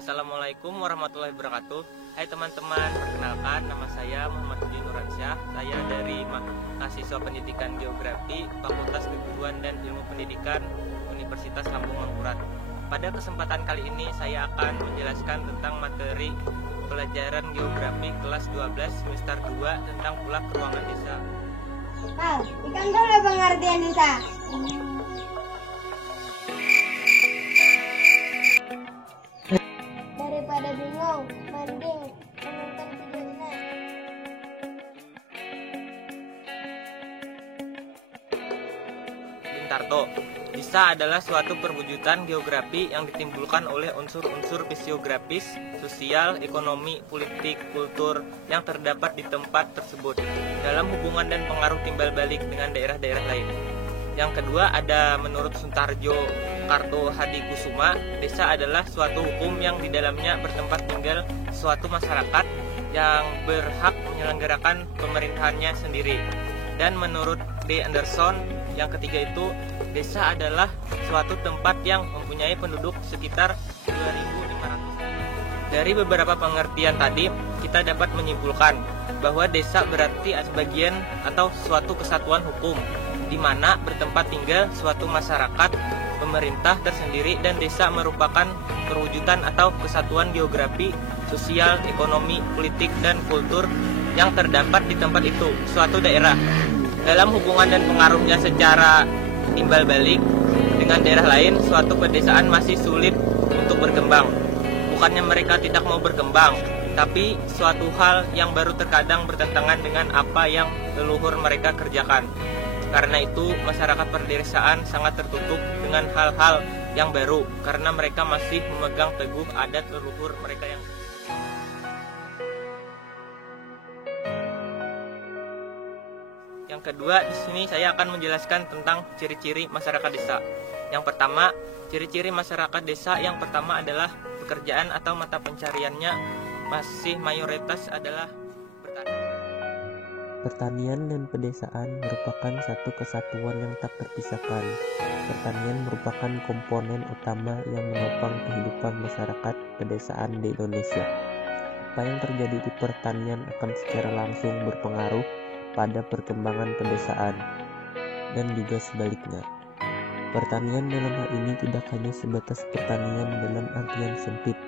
Assalamualaikum warahmatullahi wabarakatuh. Hai teman-teman, perkenalkan nama saya Muhammad Budi Nuransyah. Saya dari mahasiswa pendidikan geografi Fakultas Keguruan dan Ilmu Pendidikan Universitas Lambung Mangkurat. Pada kesempatan kali ini saya akan menjelaskan tentang materi pelajaran geografi kelas 12 semester 2 tentang pula keruangan desa. Ikan tahu pengertian desa? Daripada bingung, mending menonton videonya. Bintarto. Desa adalah suatu perwujudan geografi yang ditimbulkan oleh unsur-unsur fisiografis, sosial, ekonomi, politik, kultur yang terdapat di tempat tersebut dalam hubungan dan pengaruh timbal balik dengan daerah-daerah lain. Yang kedua ada menurut Suntarjo Karto Hadikusuma, desa adalah suatu hukum yang di dalamnya bertempat tinggal suatu masyarakat yang berhak menyelenggarakan pemerintahannya sendiri. Dan menurut D. Anderson, yang ketiga itu, desa adalah suatu tempat yang mempunyai penduduk sekitar 2.500. Dari beberapa pengertian tadi, kita dapat menyimpulkan bahwa desa berarti sebagian atau suatu kesatuan hukum, di mana bertempat tinggal suatu masyarakat, pemerintah tersendiri, dan desa merupakan perwujudan atau kesatuan geografi, sosial, ekonomi, politik, dan kultur yang terdapat di tempat itu, suatu daerah. Dalam hubungan dan pengaruhnya secara timbal balik dengan daerah lain, suatu pedesaan masih sulit untuk berkembang. Bukannya mereka tidak mau berkembang, tapi suatu hal yang baru terkadang bertentangan dengan apa yang leluhur mereka kerjakan. Karena itu, masyarakat perdesaan sangat tertutup dengan hal-hal yang baru, karena mereka masih memegang teguh adat leluhur mereka yang Yang kedua, di sini saya akan menjelaskan tentang ciri-ciri masyarakat desa. Yang pertama, ciri-ciri masyarakat desa yang pertama adalah pekerjaan atau mata pencariannya masih mayoritas adalah pertanian. Pertanian dan pedesaan merupakan satu kesatuan yang tak terpisahkan. Pertanian merupakan komponen utama yang menopang kehidupan masyarakat pedesaan di Indonesia. Apa yang terjadi di pertanian akan secara langsung berpengaruh pada perkembangan pedesaan, dan juga sebaliknya. Pertanian dalam hal ini tidak hanya sebatas pertanian dalam artian sempit,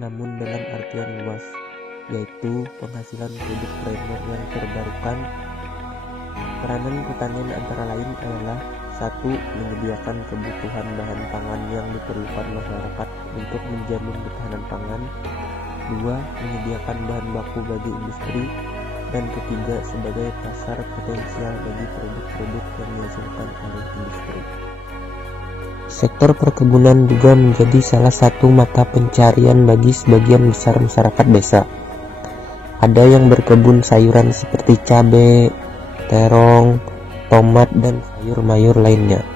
namun dalam artian luas, yaitu penghasilan produk primer yang terbarukan. Peranan pertanian antara lain adalah 1. Menyediakan kebutuhan bahan pangan yang diperlukan masyarakat untuk menjamin ketahanan pangan. 2. Menyediakan bahan baku bagi industri. Dan ketiga, sebagai pasar potensial bagi produk-produk yang dihasilkan oleh industri. Sektor perkebunan juga menjadi salah satu mata pencarian bagi sebagian besar masyarakat desa. Ada yang berkebun sayuran seperti cabai, terong, tomat, dan sayur-mayur lainnya.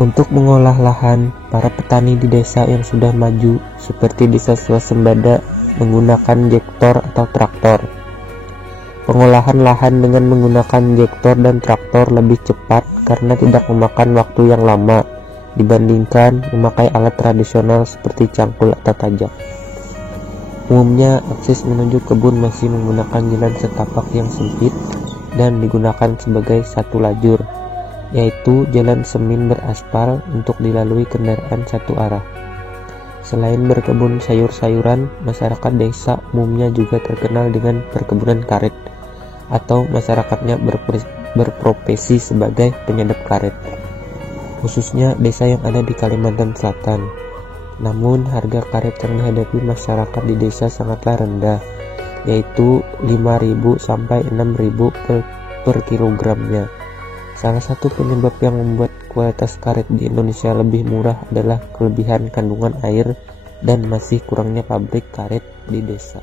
Untuk mengolah lahan, para petani di desa yang sudah maju seperti desa swasembada menggunakan jektor atau traktor. Pengolahan lahan dengan menggunakan jektor dan traktor lebih cepat karena tidak memakan waktu yang lama dibandingkan memakai alat tradisional seperti cangkul atau tajak. Umumnya, akses menuju kebun masih menggunakan jalan setapak yang sempit dan digunakan sebagai satu lajur, yaitu jalan semin beraspal untuk dilalui kendaraan satu arah. Selain berkebun sayur-sayuran, masyarakat desa umumnya juga terkenal dengan perkebunan karet, atau masyarakatnya berprofesi sebagai penyedap karet, khususnya desa yang ada di Kalimantan Selatan. Namun harga karet yang dihadapi masyarakat di desa sangatlah rendah, yaitu 5.000 sampai 6.000 per kilogramnya. Salah satu penyebab yang membuat kualitas karet di Indonesia lebih murah adalah kelebihan kandungan air dan masih kurangnya pabrik karet di desa.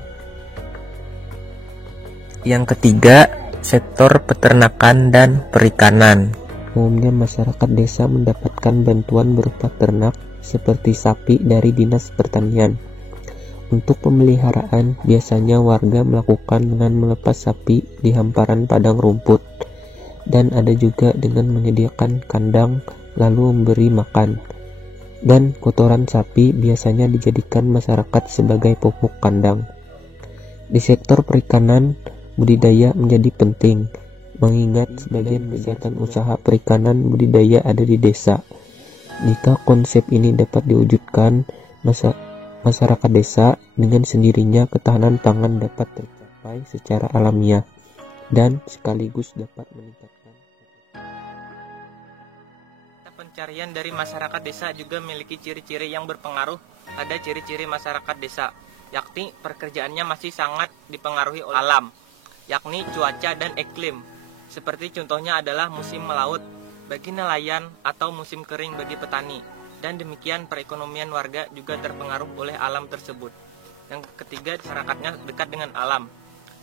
Yang ketiga, sektor peternakan dan perikanan. Umumnya masyarakat desa mendapatkan bantuan berupa ternak seperti sapi dari Dinas Pertanian. Untuk pemeliharaan, biasanya warga melakukan dengan melepas sapi di hamparan padang rumput, dan ada juga dengan menyediakan kandang lalu memberi makan. dan kotoran sapi biasanya dijadikan masyarakat sebagai pupuk kandang. Di sektor perikanan, budidaya menjadi penting, mengingat sebagian kegiatan usaha perikanan budidaya ada di desa. Jika konsep ini dapat diwujudkan, masyarakat desa dengan sendirinya ketahanan pangan dapat tercapai secara alamiah dan sekaligus dapat meningkatkan pencarian dari masyarakat desa juga memiliki ciri-ciri yang berpengaruh pada ciri-ciri masyarakat desa, yakni pekerjaannya masih sangat dipengaruhi oleh alam, yakni cuaca dan iklim. Seperti contohnya adalah musim melaut bagi nelayan atau musim kering bagi petani, dan demikian perekonomian warga juga terpengaruh oleh alam tersebut. Yang ketiga, masyarakatnya dekat dengan alam.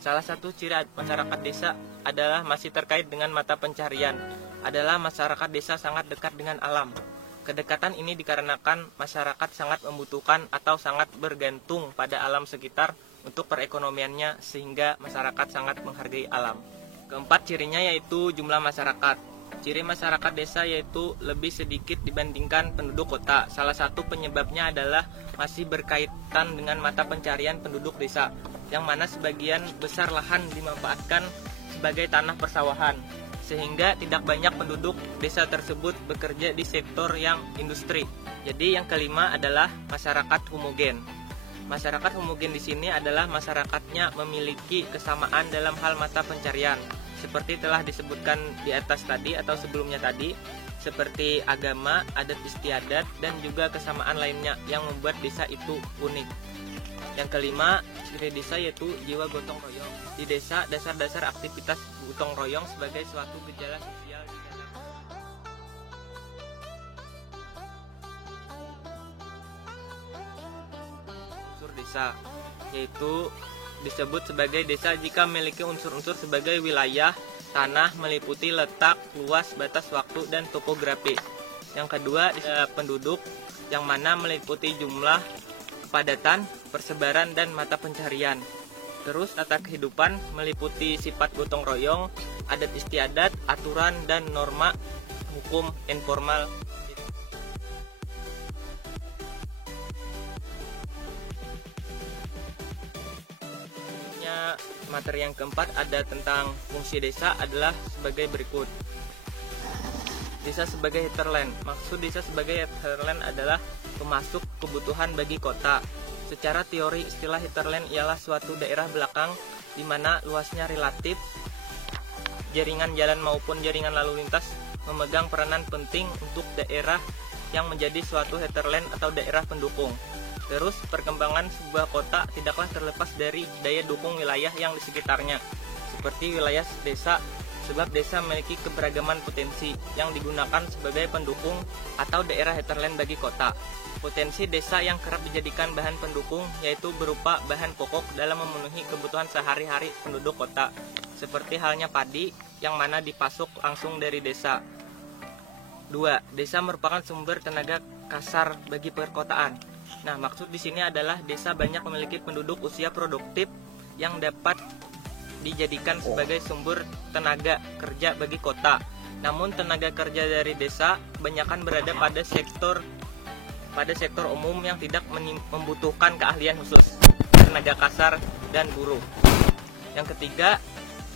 Salah satu ciri masyarakat desa adalah masih terkait dengan mata pencarian, adalah masyarakat desa sangat dekat dengan alam. Kedekatan ini dikarenakan masyarakat sangat membutuhkan atau sangat bergantung pada alam sekitar untuk perekonomiannya, sehingga masyarakat sangat menghargai alam. Keempat, cirinya yaitu jumlah masyarakat. Ciri masyarakat desa yaitu lebih sedikit dibandingkan penduduk kota. Salah satu penyebabnya adalah masih berkaitan dengan mata pencarian penduduk desa, yang mana sebagian besar lahan dimanfaatkan sebagai tanah persawahan, sehingga tidak banyak penduduk desa tersebut bekerja di sektor yang industri. Jadi yang kelima adalah masyarakat homogen. Masyarakat homogen di sini adalah masyarakatnya memiliki kesamaan dalam hal mata pencarian, seperti telah disebutkan di atas tadi atau sebelumnya tadi, seperti agama, adat istiadat, dan juga kesamaan lainnya yang membuat desa itu unik. Yang kelima, ciri desa yaitu jiwa gotong royong. Di desa, dasar-dasar aktivitas gotong royong sebagai suatu gejala sosial di dalam unsur desa, yaitu disebut sebagai desa jika memiliki unsur-unsur sebagai wilayah, tanah, meliputi letak, luas, batas waktu, dan topografi. Yang kedua, penduduk, yang mana meliputi jumlah, kepadatan, persebaran, dan mata pencarian. Terus tata kehidupan meliputi sifat gotong royong, adat istiadat, aturan, dan norma hukum informal. Materi yang keempat ada tentang fungsi desa adalah sebagai berikut. Desa sebagai hinterland. Maksud desa sebagai hinterland adalah pemasuk kebutuhan bagi kota. Secara teori, istilah hinterland ialah suatu daerah belakang di mana luasnya relatif jaringan jalan maupun jaringan lalu lintas memegang peranan penting untuk daerah yang menjadi suatu hinterland atau daerah pendukung. Terus, perkembangan sebuah kota tidaklah terlepas dari daya dukung wilayah yang di sekitarnya, seperti wilayah desa, sebab desa memiliki keberagaman potensi yang digunakan sebagai pendukung atau daerah hinterland bagi kota. Potensi desa yang kerap dijadikan bahan pendukung yaitu berupa bahan pokok dalam memenuhi kebutuhan sehari-hari penduduk kota, seperti halnya padi yang mana dipasok langsung dari desa. 2. Desa merupakan sumber tenaga kasar bagi perkotaan. Nah, maksud di sini adalah desa banyak memiliki penduduk usia produktif yang dapat dijadikan sebagai sumber tenaga kerja bagi kota. Namun tenaga kerja dari desa kebanyakan berada pada sektor umum yang tidak membutuhkan keahlian khusus, tenaga kasar dan buruh. Yang ketiga,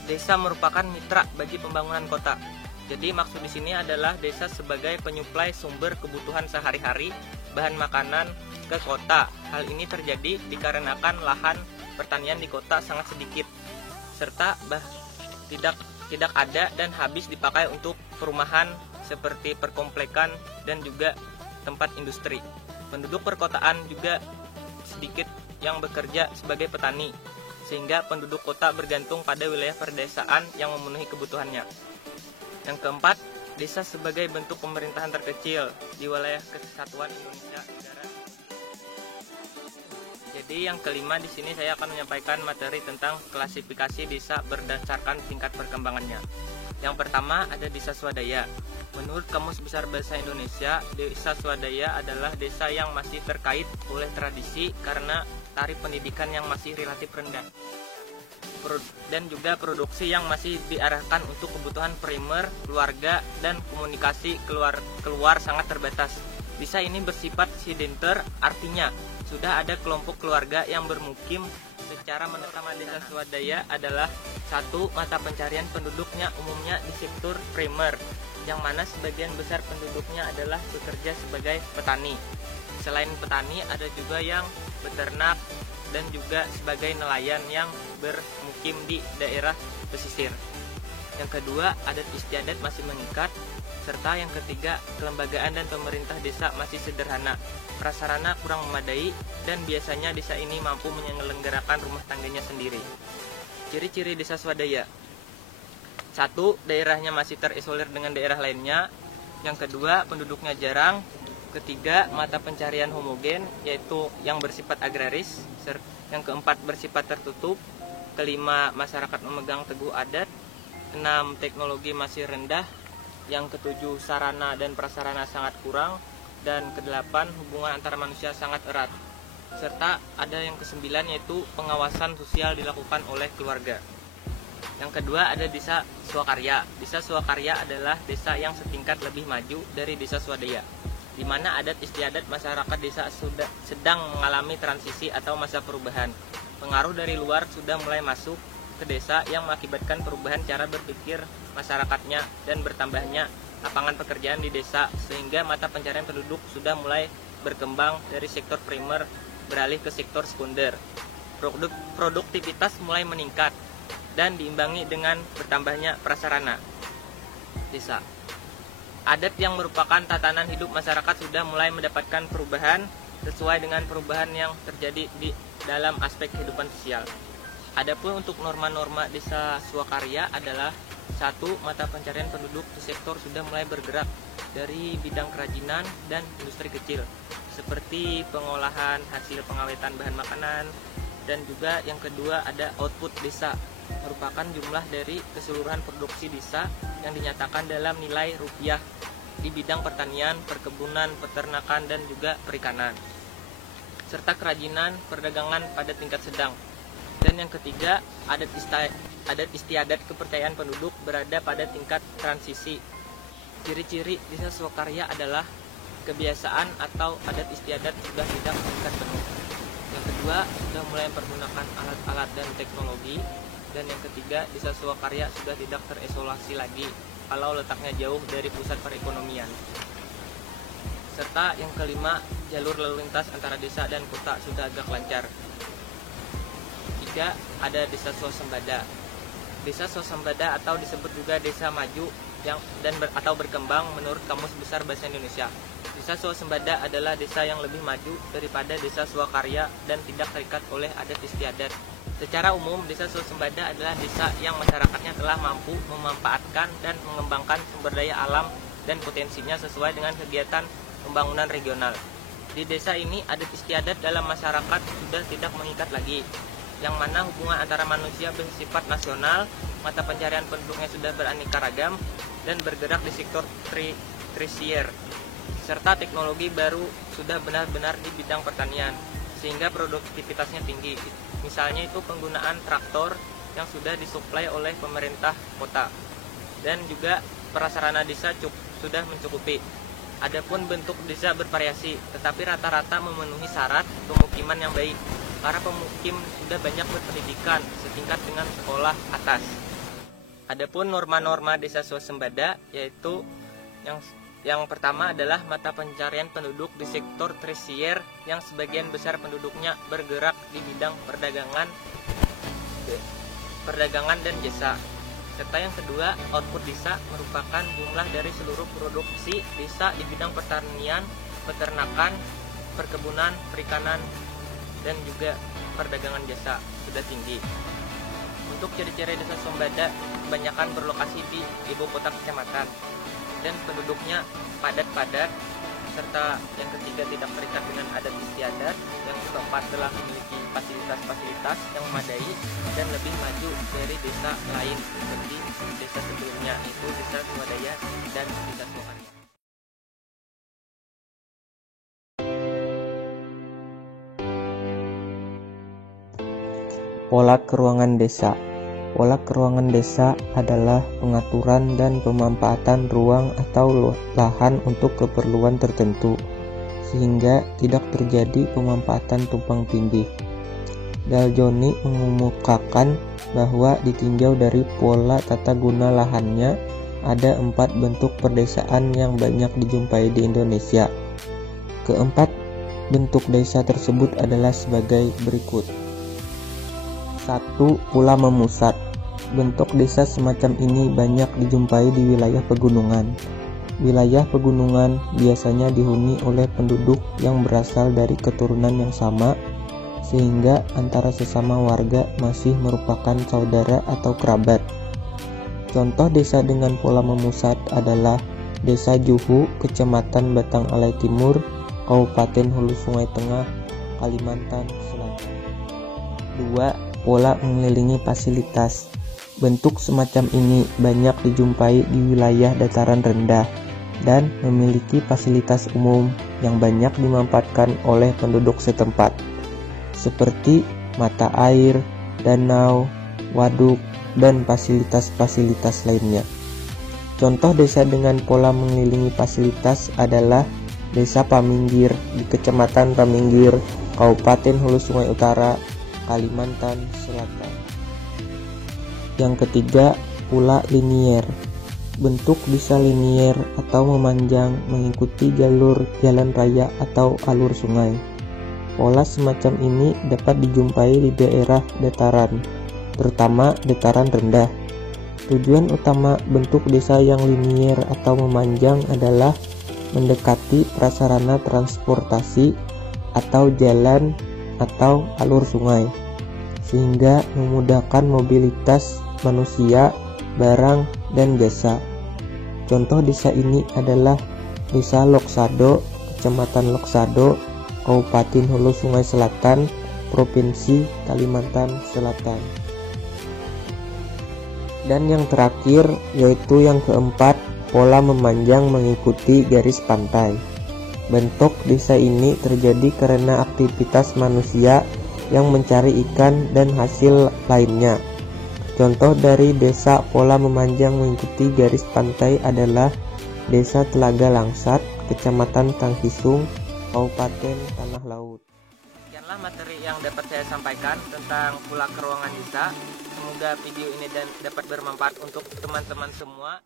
desa merupakan mitra bagi pembangunan kota. Jadi maksud di sini adalah desa sebagai penyuplai sumber kebutuhan sehari-hari, bahan makanan ke kota. Hal ini terjadi dikarenakan lahan pertanian di kota sangat sedikit, serta tidak ada dan habis dipakai untuk perumahan seperti perkomplekan dan juga tempat industri. Penduduk perkotaan juga sedikit yang bekerja sebagai petani, sehingga penduduk kota bergantung pada wilayah perdesaan yang memenuhi kebutuhannya. Yang keempat, desa sebagai bentuk pemerintahan terkecil di wilayah kesatuan Indonesia negara. Jadi yang kelima di sini saya akan menyampaikan materi tentang klasifikasi desa berdasarkan tingkat perkembangannya. Yang pertama ada desa swadaya. Menurut Kamus Besar Bahasa Indonesia, desa swadaya adalah desa yang masih terkait oleh tradisi karena tarif pendidikan yang masih relatif rendah, dan juga produksi yang masih diarahkan untuk kebutuhan primer, keluarga, dan komunikasi keluar sangat terbatas. Desa ini bersifat sidenter, artinya sudah ada kelompok keluarga yang bermukim secara menetap. Desa swadaya adalah satu mata pencarian penduduknya umumnya di sektor primer, yang mana sebagian besar penduduknya adalah bekerja sebagai petani. Selain petani, ada juga yang beternak dan juga sebagai nelayan yang bermukim di daerah pesisir. Yang kedua, adat istiadat masih mengikat. Serta yang ketiga, kelembagaan dan pemerintah desa masih sederhana, prasarana kurang memadai, dan biasanya desa ini mampu menyelenggarakan rumah tangganya sendiri. Ciri-ciri desa swadaya: 1. Daerahnya masih terisolir dengan daerah lainnya. Yang kedua, penduduknya jarang. Ketiga, mata pencarian homogen, yaitu yang bersifat agraris. Yang keempat, bersifat tertutup. Kelima, masyarakat memegang teguh adat. 6. Teknologi masih rendah. Yang ketujuh, sarana dan prasarana sangat kurang. Dan kedelapan, hubungan antara manusia sangat erat. Serta ada yang kesembilan, yaitu pengawasan sosial dilakukan oleh keluarga. Yang kedua, ada desa swakarya. Desa swakarya adalah desa yang setingkat lebih maju dari desa swadaya, di mana adat istiadat masyarakat desa sudah sedang mengalami transisi atau masa perubahan. Pengaruh dari luar sudah mulai masuk ke desa yang mengakibatkan perubahan cara berpikir masyarakatnya dan bertambahnya lapangan pekerjaan di desa, sehingga mata pencarian penduduk sudah mulai berkembang dari sektor primer beralih ke sektor sekunder. Produktivitas mulai meningkat dan diimbangi dengan bertambahnya prasarana desa. Adat yang merupakan tatanan hidup masyarakat sudah mulai mendapatkan perubahan sesuai dengan perubahan yang terjadi di dalam aspek kehidupan sosial. Adapun untuk norma-norma desa swakarya adalah: 1. Mata pencarian penduduk di sektor sudah mulai bergerak dari bidang kerajinan dan industri kecil, seperti pengolahan hasil pengawetan bahan makanan. Dan juga yang kedua, ada output desa, merupakan jumlah dari keseluruhan produksi desa yang dinyatakan dalam nilai rupiah di bidang pertanian, perkebunan, peternakan, dan juga perikanan. Serta kerajinan, perdagangan pada tingkat sedang. Dan yang ketiga, adat istiadat kepercayaan penduduk berada pada tingkat transisi. Ciri-ciri desa swakarya adalah kebiasaan atau adat istiadat sudah tidak meningkat penuh. Yang kedua, sudah mulai mempergunakan alat-alat dan teknologi. Dan yang ketiga, desa swakarya sudah tidak terisolasi lagi kalau letaknya jauh dari pusat perekonomian. Serta yang kelima, jalur lalu lintas antara desa dan kota sudah agak lancar. 3. Ada desa swasembada. Desa swasembada atau disebut juga desa maju atau berkembang menurut Kamus Besar Bahasa Indonesia. Desa swasembada adalah desa yang lebih maju daripada desa swakarya dan tidak terikat oleh adat istiadat. Secara umum, desa swasembada adalah desa yang masyarakatnya telah mampu memanfaatkan dan mengembangkan sumber daya alam dan potensinya sesuai dengan kegiatan pembangunan regional. Di desa ini, adat istiadat dalam masyarakat sudah tidak mengikat lagi, yang mana hubungan antara manusia bersifat nasional, mata pencarian penduduknya sudah beraneka ragam, dan bergerak di sektor tersier, serta teknologi baru sudah benar-benar di bidang pertanian, sehingga produktivitasnya tinggi. Misalnya itu penggunaan traktor yang sudah disuplai oleh pemerintah kota, dan juga prasarana desa sudah mencukupi. Adapun bentuk desa bervariasi, tetapi rata-rata memenuhi syarat pemukiman yang baik. Para pemukim sudah banyak berpendidikan setingkat dengan sekolah atas. Adapun norma-norma desa swasembada, yaitu yang pertama adalah mata pencarian penduduk di sektor tersier yang sebagian besar penduduknya bergerak di bidang perdagangan dan jasa. Serta yang kedua, output desa merupakan jumlah dari seluruh produksi desa di bidang pertanian, peternakan, perkebunan, perikanan, dan juga perdagangan jasa sudah tinggi. Untuk ciri-ciri desa swasembada, kebanyakan berlokasi di ibu kota kecamatan dan penduduknya padat-padat, serta yang ketiga tidak terikat dengan adat istiadat, yang keempat telah memiliki fasilitas-fasilitas yang memadai dan lebih maju dari desa lain seperti desa sebelumnya, yaitu desa swadaya dan desa swakarya. Pola keruangan desa. Pola keruangan desa adalah pengaturan dan pemanfaatan ruang atau lahan untuk keperluan tertentu. sehingga tidak terjadi pemanfaatan tumpang tindih. Daljoni mengemukakan bahwa ditinjau dari pola tata guna lahannya, ada 4 bentuk perdesaan yang banyak dijumpai di Indonesia. Keempat bentuk desa tersebut adalah sebagai berikut. 1. Pula memusat. Bentuk desa semacam ini banyak dijumpai di wilayah pegunungan. Wilayah pegunungan biasanya dihuni oleh penduduk yang berasal dari keturunan yang sama, sehingga antara sesama warga masih merupakan saudara atau kerabat. Contoh desa dengan pola memusat adalah Desa Juhu, Kecamatan Batang Alai Timur, Kabupaten Hulu Sungai Tengah, Kalimantan Selatan. 2. Pola mengelilingi fasilitas. Bentuk semacam ini banyak dijumpai di wilayah dataran rendah dan memiliki fasilitas umum yang banyak dimanfaatkan oleh penduduk setempat, seperti mata air, danau, waduk, dan fasilitas-fasilitas lainnya. Contoh desa dengan pola mengelilingi fasilitas adalah Desa Paminggir di Kecamatan Paminggir, Kabupaten Hulu Sungai Utara, Kalimantan Selatan. Yang ketiga, pula linier. Bentuk desa linier atau memanjang mengikuti jalur jalan raya atau alur sungai. Pola semacam ini dapat dijumpai di daerah dataran, terutama dataran rendah. Tujuan utama bentuk desa yang linier atau memanjang adalah mendekati prasarana transportasi atau jalan atau alur sungai, sehingga memudahkan mobilitas manusia, barang, dan jasa. Contoh desa ini adalah Desa Loksado, Kecamatan Loksado, Kabupaten Hulu Sungai Selatan, Provinsi Kalimantan Selatan. Dan yang terakhir, yaitu yang keempat, pola memanjang mengikuti garis pantai. Bentuk desa ini terjadi karena aktivitas manusia yang mencari ikan dan hasil lainnya. Contoh dari desa pola memanjang mengikuti garis pantai adalah Desa Telaga Langsat, Kecamatan Tangkisung, Kabupaten Tanah Laut. Sekianlah materi yang dapat saya sampaikan tentang pula keruangan desa. Semoga video ini dapat bermanfaat untuk teman-teman semua.